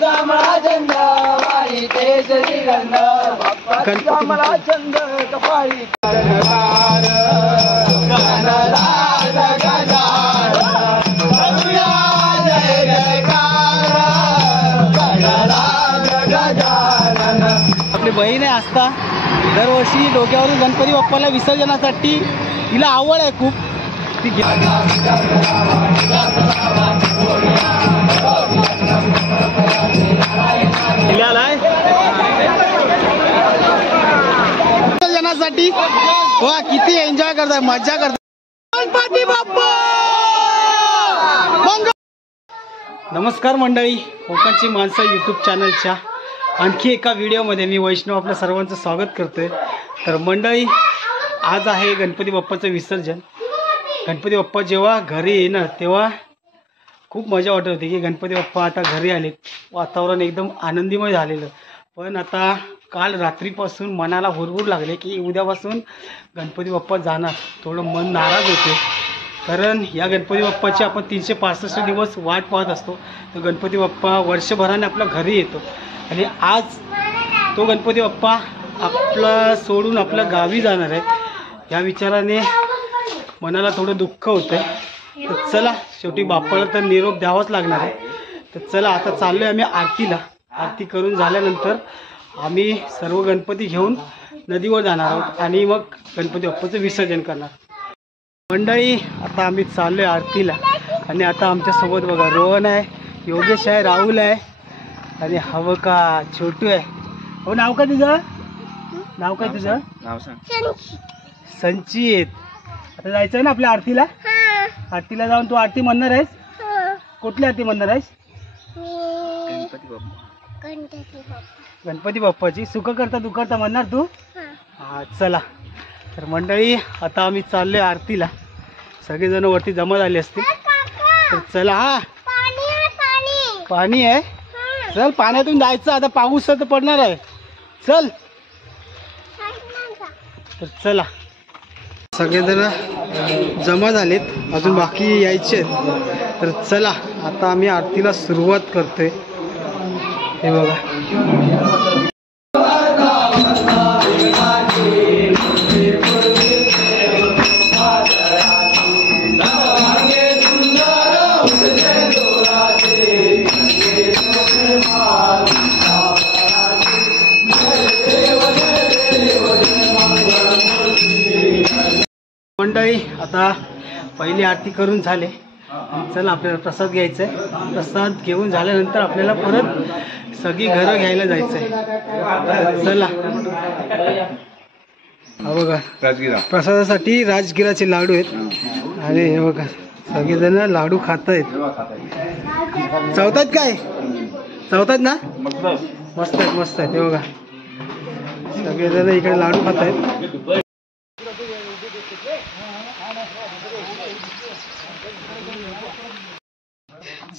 मला चंद वारी ते श्रीगंध बाप्पाचा मला चंद कपाळी गणराज गजानन करूया जय जयकार गणराज गजानन। आपली बहीण आहे आस्था, दरवर्षी डोक्यावरून गणपती बाप्पाला विसर्जनासाठी तिला आवड आहे खूप, ती विसर्जनासाठी वा किती एन्जॉय करताय, मजा करताय गणपती बाप्पा। नमस्कार मंडळी, कोकणची माणसं यूट्यूब चॅनलच्या आणखी एका व्हिडिओमध्ये मी वैष्णव आपल्या सर्वांचं स्वागत करतोय। तर मंडळी, आज आहे गणपती बाप्पाचं विसर्जन। गणपती बाप्पा जेव्हा घरी येणार तेव्हा खूप मजा वाटत होती की गणपती बाप्पा आता घरी आलेत, वातावरण एकदम आनंदीमय झालेलं। पण आता काल रात्रीपासून मनाला हुरहुर लागले की उद्यापासून गणपती बाप्पा जाणार, थोडं मन नाराज होते। कारण या गणपती बाप्पाची आपण 365 दिवस वाट पाहत असतो। तर गणपती बाप्पा वर्षभराने आपल्या घरी येतो आणि आज तो गणपती बाप्पा आपला सोडून आपल्या गावी जाणार आहे, या विचाराने मनाला थोडं दुःख होतं आहे। तर चला, शेवटी बाप्पाला तर निरोप द्यावाच लागणार आहे। तर चला आता चाललो आहे आम्ही आरतीला। आरती करून झाल्यानंतर आम्ही सर्व गणपती घेऊन नदीवर जाणार आहोत आणि मग गणपती बाप्पाचं विसर्जन करणार। मंडळी, आता आम्ही चाललो आहे आरतीला आणि आता आमच्यासोबत बघा रोहन आहे, योगेश आहे, राहुल आहे आणि हवं का छोटू आहे। हो, नाव काय तुझं? नाव काय तुझं? नाव सांग। संचित। आता जायचं आहे ना आपल्या आरतीला? आरतीला जाऊन तू आरती म्हणणार आहेस? कुठली आरती म्हणणार आहेस? गणपती बाप्पाची। सुख करता दुःख करता म्हणणार तू? हा, चला। तर मंडळी, आता आम्ही चाललोय आरतीला, सगळेजण वरती जमा झाले असतील। तर चला। हा, पाणी आहे, चल पाण्यातून जायचं, आता पाऊस तर पडणार आहे, चल। तर चला, सगळेजण जमा झालेत, अजून बाकी यायचे आहेत। तर चला, आता आम्ही आरतीला सुरुवात करतोय। हे बघा, मंडळी आता पहिली आरती करून झाले, चला आपल्याला प्रसाद घ्यायचा आहे। प्रसाद घेऊन झाल्यानंतर आपल्याला परत सगळी घरं घ्यायला जायचं आहे। चला। हा बघा, प्रसादासाठी राजगिराचे लाडू आहेत आणि हे बघा सगळेजण लाडू खात आहेत। चवतात काय? चवतात ना? मस्त आहेत, मस्त आहेत। हे बघा सगळेजण इकडे लाडू खात आहेत।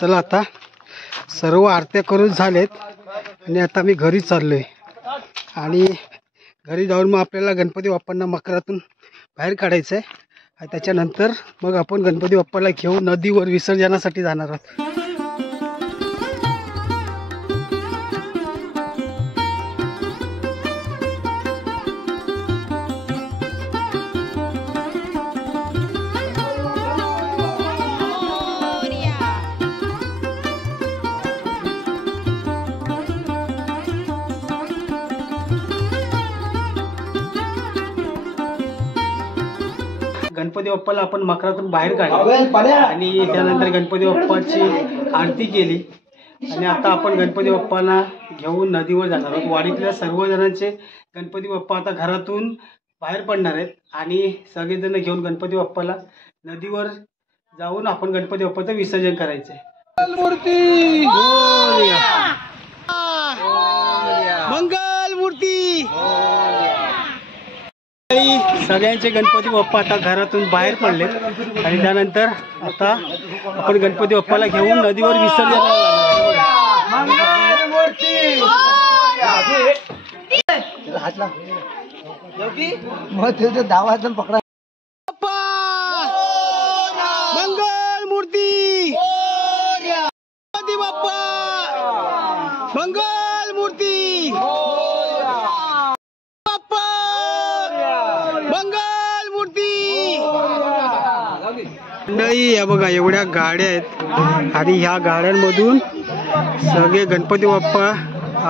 चला, आता सर्व आरत्या करून झालेत आणि आता मी घरी चाललोय आणि घरी जाऊन मग आपल्याला गणपती बाप्पांना मकरातून बाहेर काढायचं आहे आणि त्याच्यानंतर मग आपण गणपती बाप्पाला घेऊन नदीवर विसर्जनासाठी जाणार आहोत। गणपती बाप्पाला आपण मकरातून बाहेर काढले आणि त्यानंतर गणपती बाप्पाची आरती केली आणि आता आपण गणपती बाप्पाला घेऊन नदीवर जाणार आहोत। वाडीतल्या सर्व जणांचे गणपती बाप्पा आता घरातून बाहेर पडणार आहेत आणि सगळेजण घेऊन गणपती बाप्पाला नदीवर जाऊन आपण गणपती बाप्पाचं विसर्जन करायचं आहे। मूर्ती मंगल मूर्ती। सगळ्यांचे गणपती बाप्पा आता घरातून बाहेर पडले आणि त्यानंतर आता आपण गणपती बाप्पाला घेऊन नदीवर विसर्जन पकडा। मंगल मूर्ती गणपती बाप्पा। मंगल मूर्ती बाप्पा मंगल मूर्ती. मंडळी या बघा एवढ्या गाड्या आहेत आणि ह्या गाड्यांमधून सगळे गणपती बाप्पा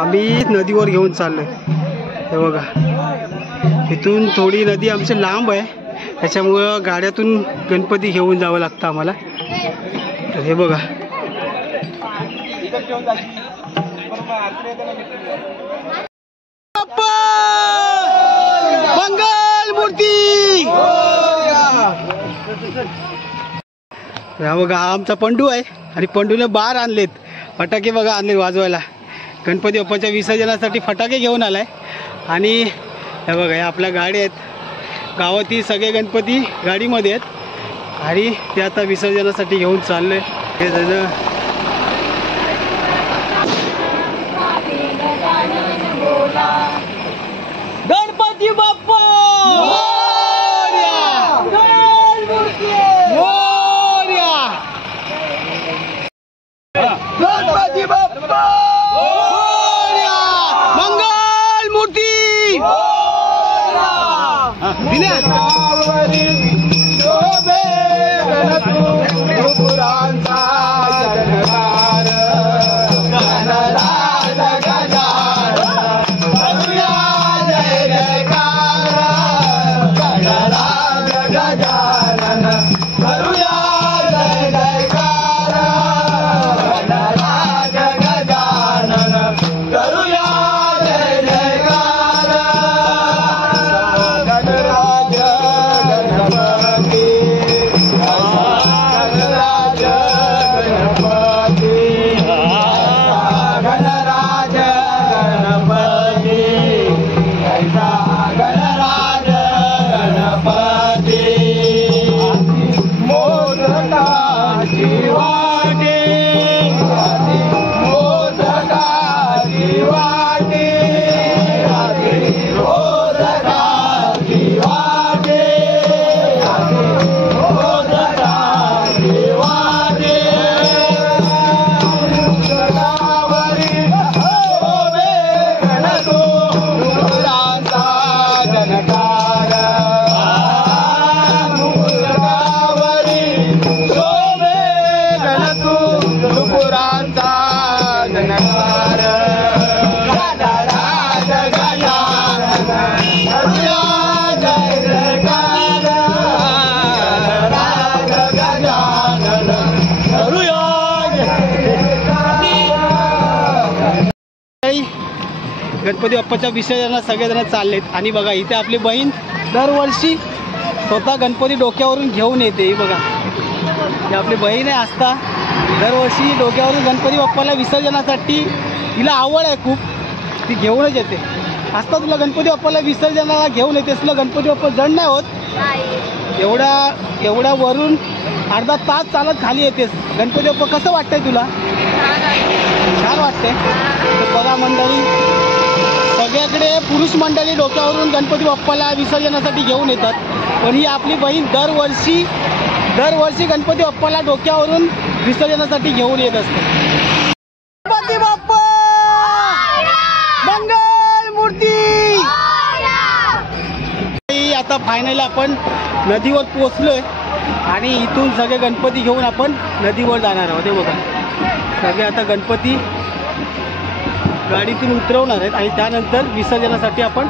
आम्ही नदीवर घेऊन चाललोय. हे बघा इथून थोडी नदी आमची लांब आहे त्याच्यामुळं गाड्यातून गणपती घेऊन जावं लागतं आम्हाला. तर हे बघा बाप्पा मंगल मूर्ती. हा बघा हा आमचा पंडू आहे आणि पंडूने बार आणलेत फटाके बघा आणले वाजवायला. गणपती बाप्पाच्या विसर्जनासाठी फटाके घेऊन आलाय. आणि हे बघा या आपल्या गाड्या आहेत गावातील सगळे गणपती गाडीमध्ये आहेत आणि ते आता विसर्जनासाठी घेऊन चाललोय. हे जण गणपती बाप्पा गणपती बाप्पा मंगल मूर्ती. गणपती बाप्पाच्या विसर्जनात सगळेजण चाललेत आणि बघा इथे आपली बहीण दरवर्षी स्वतः गणपती डोक्यावरून घेऊन येते. ही बघा ही आपली बहीण आहे आस्था. दरवर्षी डोक्यावरून गणपती बाप्पाला विसर्जनासाठी तिला आवड आहे खूप, ती घेऊनच येते. आस्था तुला गणपती बाप्पाला विसर्जनाला घेऊन येतेस, तुला गणपती बाप्पा जड नाही होत? एवढ्या वरून अर्धा तास चालत खाली येतेस. गणपती बाप्पा कसं वाटतंय तुला? छान वाटतंय. तर बघा मंडळी सगळ्याकडे पुरुष मंडळी डोक्यावरून गणपती बाप्पाला विसर्जनासाठी घेऊन येतात, पण ही आपली बहीण दरवर्षी गणपती बाप्पाला डोक्यावरून विसर्जनासाठी घेऊन येत असते. गणपती बाप्पा मंगल मूर्ती. आता फायनली आपण नदीवर पोहोचलोय आणि इथून सगळे गणपती घेऊन आपण नदीवर जाणार आहोत. हे बघा सगळे आता गणपती गाडीतून उतरवणार आहेत आणि त्यानंतर विसर्जनासाठी आपण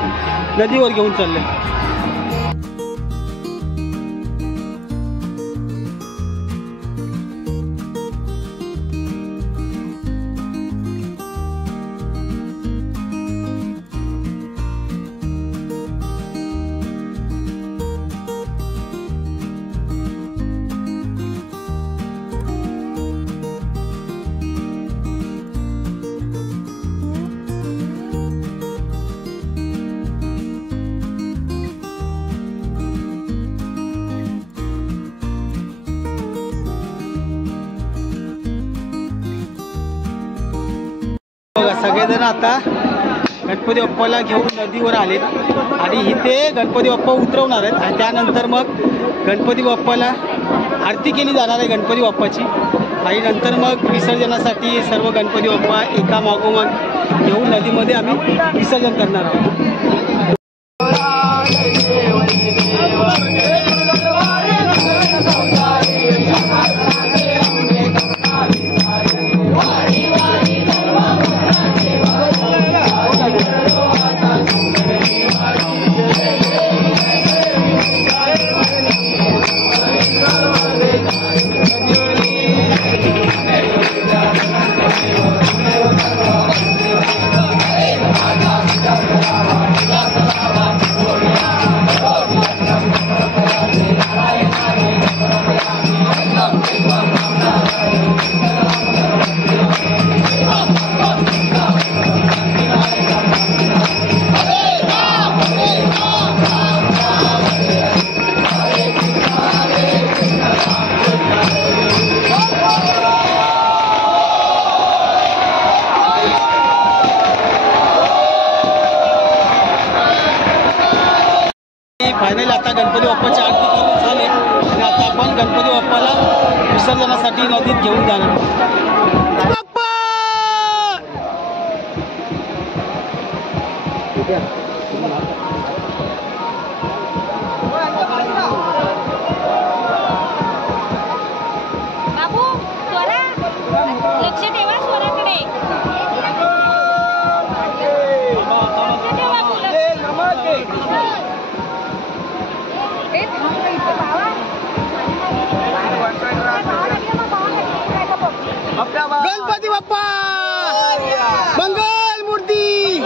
नदीवर घेऊन चाललोय. सगळेजण आता गणपती बाप्पाला घेऊन नदीवर आलेत आणि इथे गणपती बाप्पा उतरवणार आहेत आणि त्यानंतर मग गणपती बाप्पाला आरती केली जाणार आहे गणपती बाप्पाची. आणि नंतर मग विसर्जनासाठी सर्व गणपती बाप्पा एका मागोमाग घेऊन नदीमध्ये आम्ही विसर्जन करणार आहोत. फायनली आता गणपती बाप्पाची आरती करून झाले आणि आता आपण गणपती बाप्पाला विसर्जनासाठी नदीत घेऊन जाणार. बाप्पा बाबू स्वरा लक्ष ठेवा स्वराकडे. लक्ष ठेवा गणपती बाप्पा मंगल मूर्ती.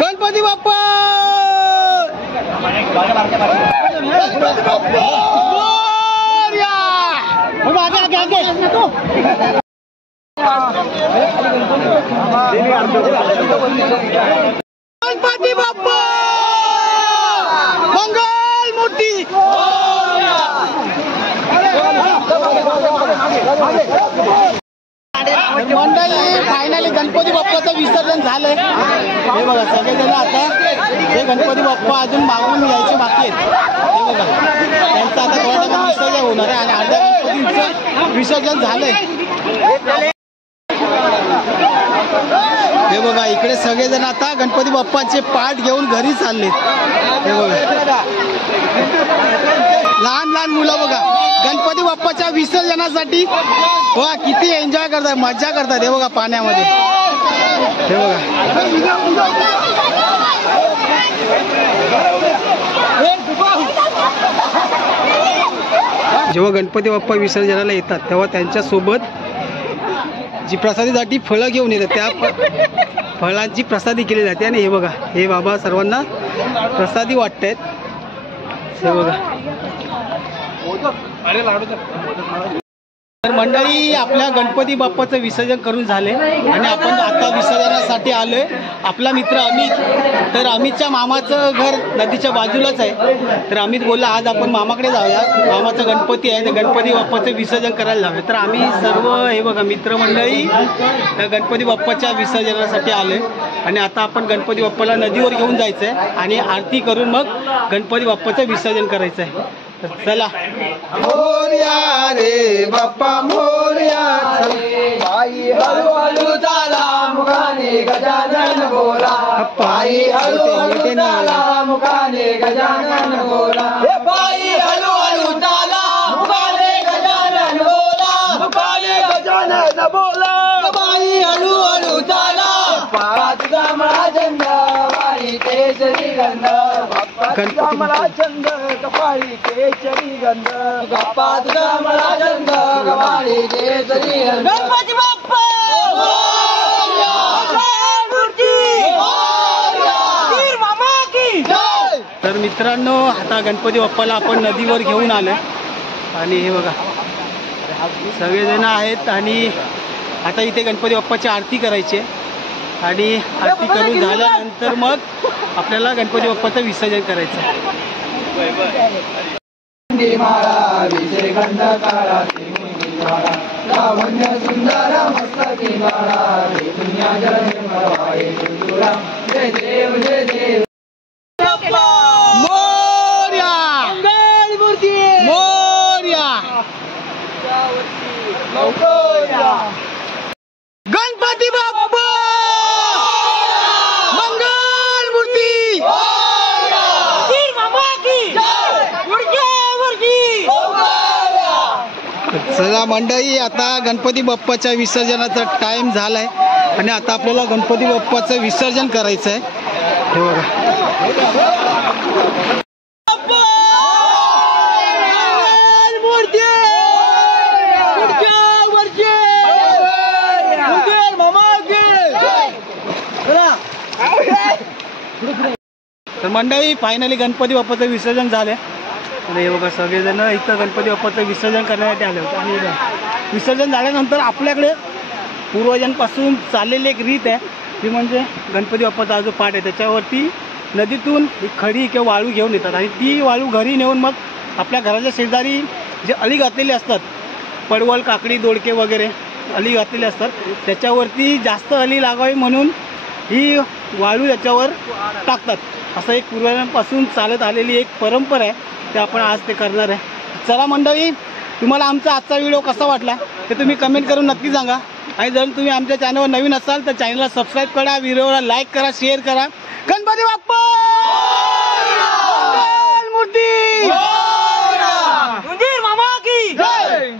गणपती बाप्पा गणपती बाप्पा मंगल मूर्ती. मंडळी फायनली गणपती बाप्पाचं विसर्जन झालंय. हे बघा सगळेजण आता हे गणपती बाप्पा अजून मागून यायचे बाकी आहेत. हे बघा त्यांचं आता थोड्या टाइम विसर्जन होणार आहे आणि अर्ध्या गणपतींचं विसर्जन झालंय. हे बघा इकडे सगळेजण आता गणपती बाप्पाचे पाठ घेऊन घरी चाललेत. हे बघा लहान लहान मुलं बघा गणपती बाप्पाच्या विसर्जनासाठी बघा किती एन्जॉय करतात, मजा करतात. हे बघा पाण्यामध्ये. हे बघा जेव्हा गणपती बाप्पा विसर्जनाला येतात तेव्हा त्यांच्यासोबत जी प्रसादीसाठी फळं घेऊन येतात त्या फळांची प्रसादी केली जाते. आणि हे बघा हे बाबा सर्वांना प्रसादी वाटतायत. हे बघा तर मंडळी आपल्या गणपती बाप्पाचं विसर्जन करून झाले आणि आपण आता विसर्जनासाठी आलोय. आपला मित्र अमित, तर अमितच्या मामाचं घर नदीच्या बाजूलाच आहे. तर अमित बोलला आज आपण मामाकडे जाऊया, मामाचा गणपती आहे, तर गणपती बाप्पाचं विसर्जन करायला जाऊया. तर आम्ही सर्व हे बघा मित्रमंडळी गणपती बाप्पाच्या विसर्जनासाठी आलोय आणि आता आपण गणपती बाप्पाला नदीवर घेऊन जायचं आहे आणि आरती करून मग गणपती बाप्पाचं विसर्जन करायचं आहे. तर चला. मोरया रे बाप्पा मोरया, पायी हळूहळू चाला मुखाने गजानन बोला, पायी हळूहळू चाला मुखाने गजानन बोला, पायी हळूहळू चाला मुखाने गजानन बोला, मुखाने गजानन बोला, पायी हळूहळू चाला पाच कमळा चंद वारी केशरी गंध बाप्पा कमळा चंद कपाळी केशरी गंध बाप्पा कमळा चंद कपाळी केशरी गंध गणपती बाप्पा तर मित्रांनो आता गणपती बाप्पाला आपण नदीवर घेऊन आलो आणि हे बघा सगळेजण आहेत आणि आता इथे गणपती बाप्पाची आरती करायची आहे आणि आरती करून झाल्यानंतर मग आपल्याला गणपती बाप्पाचं विसर्जन करायचं आहे. लावण्य सुंदर मस्तकी माळा दुनिया जल जय देव जय देव मोरया मोरया गणपती बाप्पा मंगल मूर्ती चला मंडळी आता गणपती बाप्पाच्या विसर्जनाचा टाइम झालाय आणि आता आपल्याला गणपती बाप्पाचं विसर्जन करायचं आहे. हे बघा तर मंडळी फायनली गणपती बाप्पाचं विसर्जन झालंय आणि हे बघा सगळेजण इथं गणपती बाप्पाचं विसर्जन करण्यासाठी आले होते आणि विसर्जन झाल्यानंतर आपल्याकडे पूर्वजांपासून चाललेली एक रीत आहे ती म्हणजे गणपती बाप्पाचा जो पाठ आहे त्याच्यावरती नदीतून खडी किंवा वाळू घेऊन येतात आणि ती वाळू घरी नेऊन मग आपल्या घराच्या शेजारी जे अळी घातलेली असतात पडवळ काकडी दोडके वगैरे अळी घातलेले असतात त्याच्यावरती जास्त अळी लागावी म्हणून ही वाळू त्याच्यावर टाकतात. असं एक पूर्वजांपासून चालत आलेली एक परंपरा आहे ते आपण आज ते करणार आहे. चला मंडळी तुम्हाला आमचा आजचा व्हिडिओ कसा वाटला ते तुम्ही कमेंट करून नक्की सांगा आणि जर तुम्ही आमच्या चॅनलवर नवीन असाल तर चॅनलला सबस्क्राईब करा, व्हिडिओला लाईक करा, शेअर करा. गणपती बाप्पा